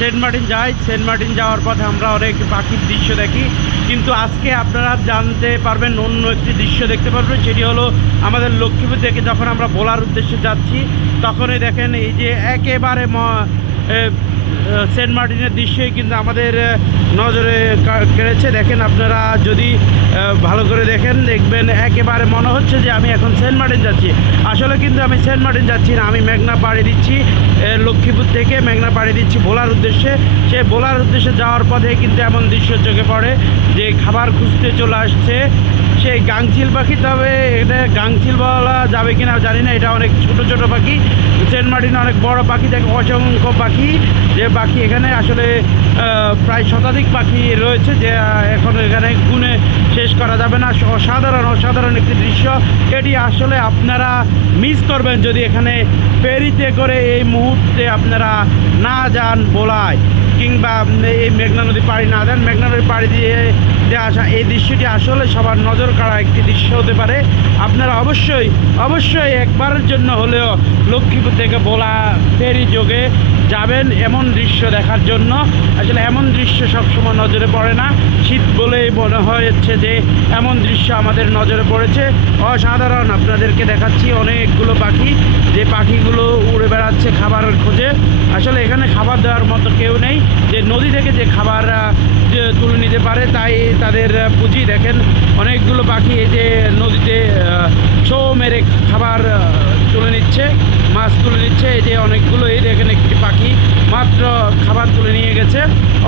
Saint Martin যাই, Saint Martin যাওয়ার পথে আমরা অনেক পাখির দৃশ্য দেখি। কিন্তু আজকে আপনারা জানতে পারবেন, অন্য একটি দৃশ্য দেখতে পারবেন, সেটি হলো আমাদের লক্ষ্মীপুর থেকে যখন আমরা বোলার উদ্দেশ্যে যাচ্ছি, তখনই দেখেন এই যে একেবারে সেন্ট মার্টিনের দৃশ্যই কিন্তু আমাদের নজরে কেড়েছে। দেখেন আপনারা যদি ভালো করে দেখেন, দেখবেন একেবারে মনে হচ্ছে যে আমি এখন সেন্ট মার্টিন যাচ্ছি। আসলে কিন্তু আমি সেন্ট মার্টিন যাচ্ছি না, আমি মেঘনা পাড়ি দিচ্ছি। লক্ষ্মীপুর থেকে মেঘনা পাড়ি দিচ্ছি বোলার উদ্দেশ্যে। সে বোলার উদ্দেশ্যে যাওয়ার পথে কিন্তু এমন দৃশ্য চোখে পড়ে যে খাবার খুঁজতে চলে আসছে। সেই গাংচিল পাখি, তবে এটা গাংচিল বলা যাবে কিনা জানি না। এটা অনেক ছোট ছোট পাখি। সেন্ট মার্টিনে অনেক বড় পাখি, দেখে অসংখ্য পাখি। যে পাখি এখানে আসলে প্রায় শতাধিক পাখি রয়েছে যে এখন এখানে গুণে শেষ করা যাবে না। অসাধারণ অসাধারণ একটি দৃশ্য। এটি আসলে আপনারা মিস করবেন যদি এখানে ফেরিতে করে এই মুহূর্তে আপনারা না যান বোলায়। কিংবা এই মেঘনা নদী পাড়ি না দেন। মেঘনা নদী পাড়ি দিয়ে দিয়ে আসা, এই দৃশ্যটি আসলে সবার নজর কাড়া একটি দৃশ্য হতে পারে। আপনারা অবশ্যই অবশ্যই একবারের জন্য হলেও লক্ষ্মীপুর থেকে বোলা ফেরি যোগে যাবেন এমন দৃশ্য দেখার জন্য। আসলে এমন দৃশ্য সবসময় নজরে পড়ে না। শীত বলেই মনে হচ্ছে যে এমন দৃশ্য আমাদের নজরে পড়েছে। অসাধারণ আপনাদেরকে দেখাচ্ছি, অনেকগুলো পাখি। পাখিগুলো উড়ে বেড়াচ্ছে খাবার খোঁজে। আসলে এখানে খাবার দেওয়ার মতো কেউ নেই। যে নদী থেকে যে খাবার যে তুলে নিতে পারে, তাই তাদের পুঁজি। দেখেন, অনেকগুলো পাখি এই যে নদীতে ছো মেরে খাবার আহ, তুলে নিচ্ছে মাছ তুলে নিচ্ছে এই যে অনেকগুলো এই দেখেন একটি পাখি মাত্র খাবার তুলে নিয়ে গেছে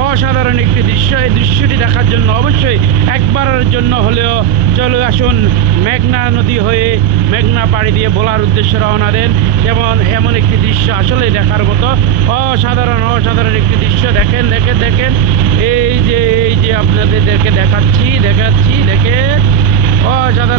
অসাধারণ একটি দৃশ্য। এই দৃশ্যটি দেখার জন্য অবশ্যই একবারের জন্য হলেও চলে আসুন মেঘনা নদী হয়ে মেঘনা পাড়ি দিয়ে বলার উদ্দেশ্যে রওনা দেন। যেমন এমন একটি দৃশ্য আসলে দেখার মতো। অসাধারণ অসাধারণ একটি দৃশ্য। দেখেন দেখেন দেখেন। এই যে এই যে আপনাদেরকে দেখাচ্ছি দেখাচ্ছি দেখে অসাধারণ